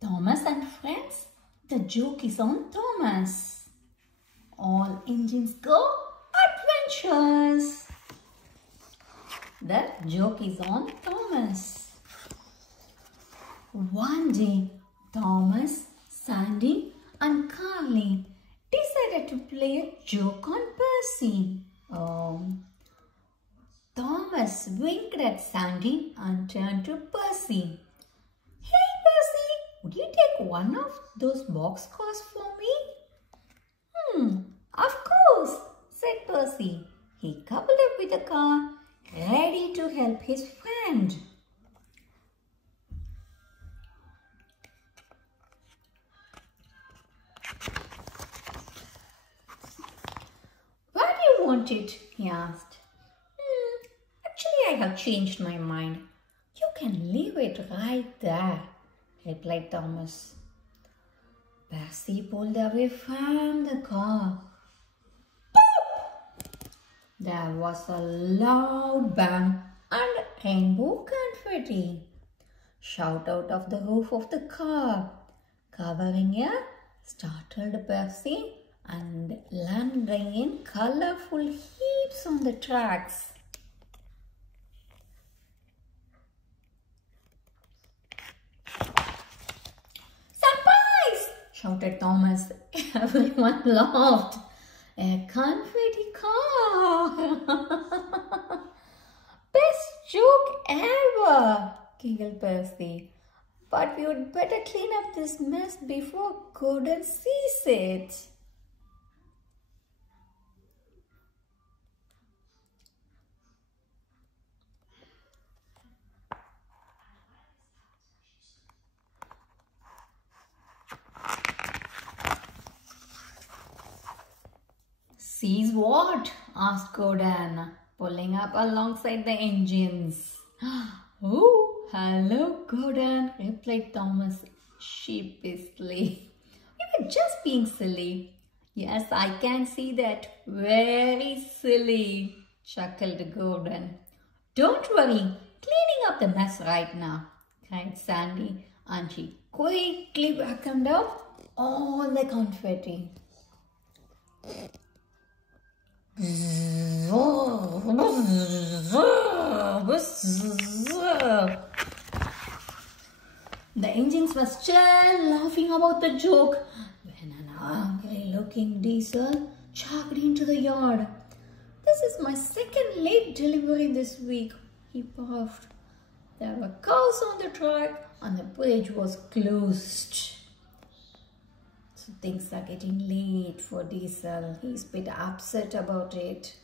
Thomas and friends, the joke is on Thomas. All engines go adventures. The joke is on Thomas. One day, Thomas, Sandy and Carly decided to play a joke on Percy. Thomas winked at Sandy and turned to Percy. "Hey Percy, would you take one of those boxcars for me?" Of course," said Percy. He coupled up with the car, ready to help his friend. "Where do you want it?" he asked. "Actually, I have changed my mind. You can leave it right there," replied Thomas. Percy pulled away from the car. Pop! There was a loud bang and rainbow confetti shot out of the roof of the car, covering a startled Percy and landing in colorful heaps on the tracks. "Surprise!" shouted Thomas. Everyone laughed. "A confetti car!" "Best joke ever!" giggled Percy. "But we would better clean up this mess before Gordon sees it." "Sees what?" asked Gordon, pulling up alongside the engines. "Oh, hello, Gordon," replied Thomas sheepishly. "We were just being silly." "Yes, I can see that. Very silly," chuckled Gordon. "Don't worry, cleaning up the mess right now," cried Sandy, and she quickly vacuumed up all the confetti. The engines were still laughing about the joke when an angry-looking diesel chugged into the yard. "This is my second late delivery this week," he puffed. There were cows on the track and the bridge was closed. "So things are getting late for Diesel. He's a bit upset about it."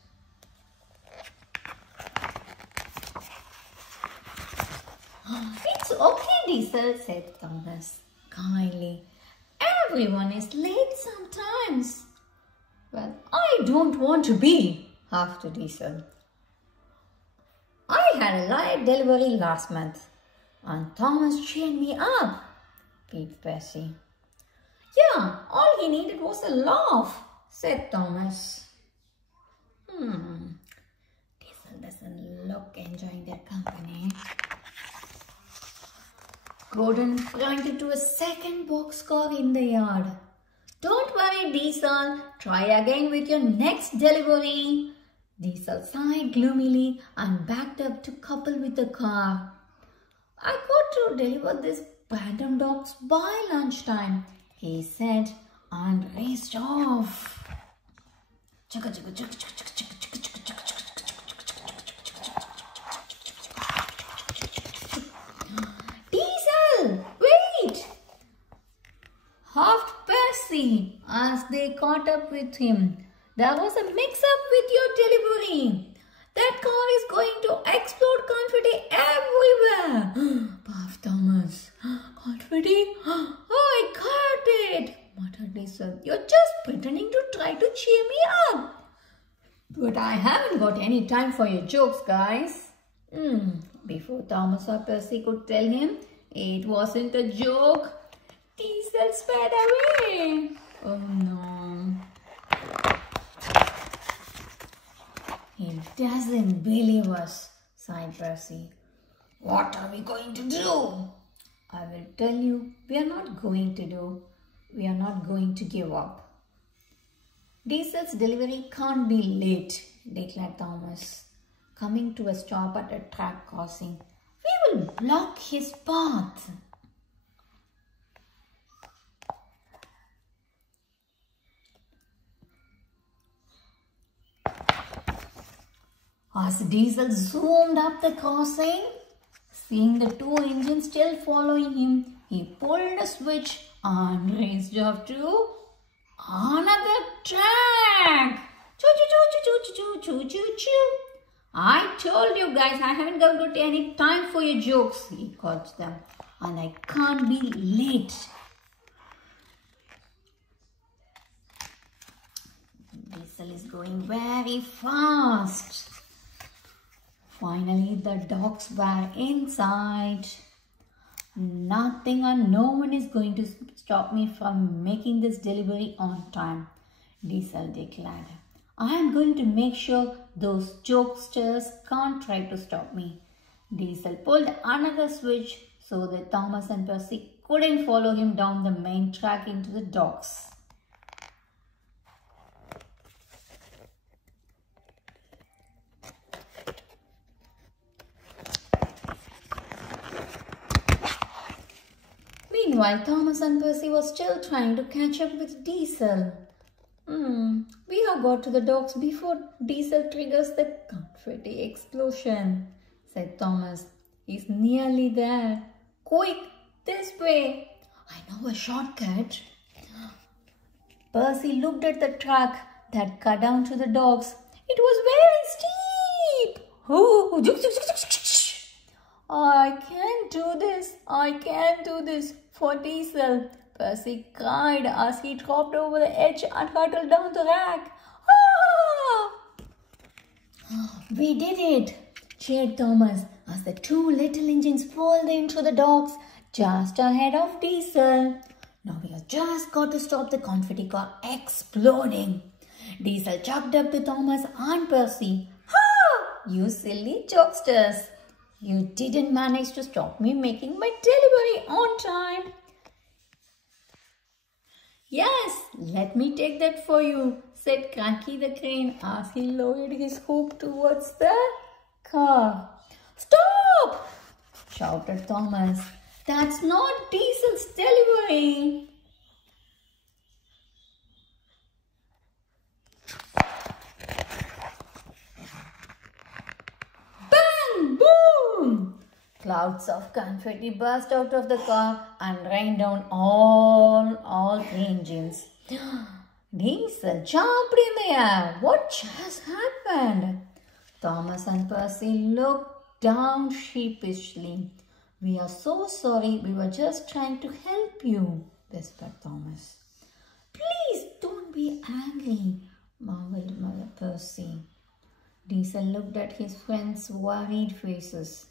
"It's okay, Diesel," said Thomas kindly. "Everyone is late sometimes." "Well, I don't want to be," huffed Diesel. "I had a late delivery last month and Thomas cheered me up," peeped Percy. "Yeah, all he needed was a laugh," said Thomas. Diesel doesn't look enjoying their company. Gordon pointed to a second boxcar in the yard. "Don't worry, Diesel. Try again with your next delivery." Diesel sighed gloomily and backed up to couple with the car. "I got to deliver these random dogs by lunchtime," he said and raced off. "Diesel, wait!" huffed Percy as they caught up with him. "There was a mix-up with your delivery. That car is going to explode confetti everywhere," puffed Thomas. "Confetti? Oh, I got it," muttered Diesel. "You're just pretending to try to cheer me up." "But I haven't got any time for your jokes, guys." Before Thomas or Percy could tell him it wasn't a joke, Diesel sped away. Oh no. "He doesn't believe us," sighed Percy. "What are we going to do?" I will tell you, we are not going to give up. Diesel's delivery can't be late, declared Thomas, coming to a stop at a track crossing. We will block his path. As Diesel zoomed up the crossing, seeing the two engines still following him, he pulled a switch and raced off to another track. Choo choo choo choo choo choo choo choo. I told you guys I haven't got any time for your jokes, he called them, and I can't be late. Diesel is going very fast. Finally, the dogs were inside. Nothing and no one is going to stop me from making this delivery on time, Diesel declared. I am going to make sure those jokesters can't try to stop me. Diesel pulled another switch so that Thomas and Percy couldn't follow him down the main track into the docks. Meanwhile, Thomas and Percy were still trying to catch up with Diesel. We have got to the docks before Diesel triggers the confetti explosion, said Thomas. He's nearly there. Quick, this way. I know a shortcut. Percy looked at the track that cut down to the docks. It was very steep. Oh, I can't do this for Diesel, Percy cried as he dropped over the edge and hurtled down the rack. Ah! We did it, cheered Thomas as the two little engines pulled into the docks just ahead of Diesel. Now we have just got to stop the confetti car exploding. Diesel chucked up to Thomas and Percy. Ha! You silly jokesters! You didn't manage to stop me making my delivery on time. Yes, let me take that for you, said Cranky the Crane as he lowered his hook towards the car. Stop! Shouted Thomas. That's not Diesel's delivery. Bang! Boom! Clouds of confetti burst out of the car and rained down all three engines. Diesel jumped in the air. What just happened? Thomas and Percy looked down sheepishly. We are so sorry. We were just trying to help you, whispered Thomas. Please don't be angry, marveled Mother Percy. Diesel looked at his friends' worried faces.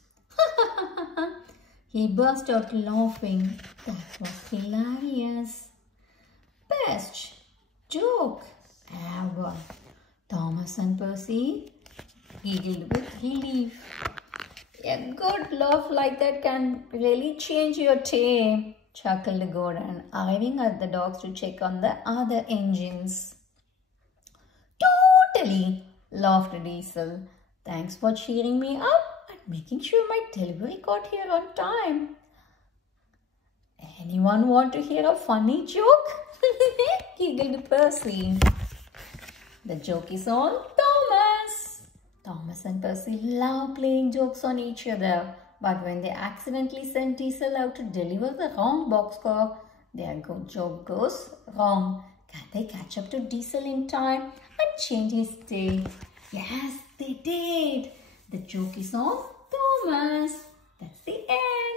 He burst out laughing. That was hilarious. Best joke ever. Thomas and Percy giggled with relief. A good laugh like that can really change your day, chuckled Gordon, arriving at the docks to check on the other engines. Totally, laughed Diesel. Thanks for cheering me up and making sure my delivery got here on time. Anyone want to hear a funny joke? Giggled Percy. The joke is on Thomas. Thomas and Percy love playing jokes on each other, but when they accidentally send Diesel out to deliver the wrong boxcar, their joke goes wrong. Can they catch up to Diesel in time and change his day? Yes, they did. The joke is on Thomas. That's the end.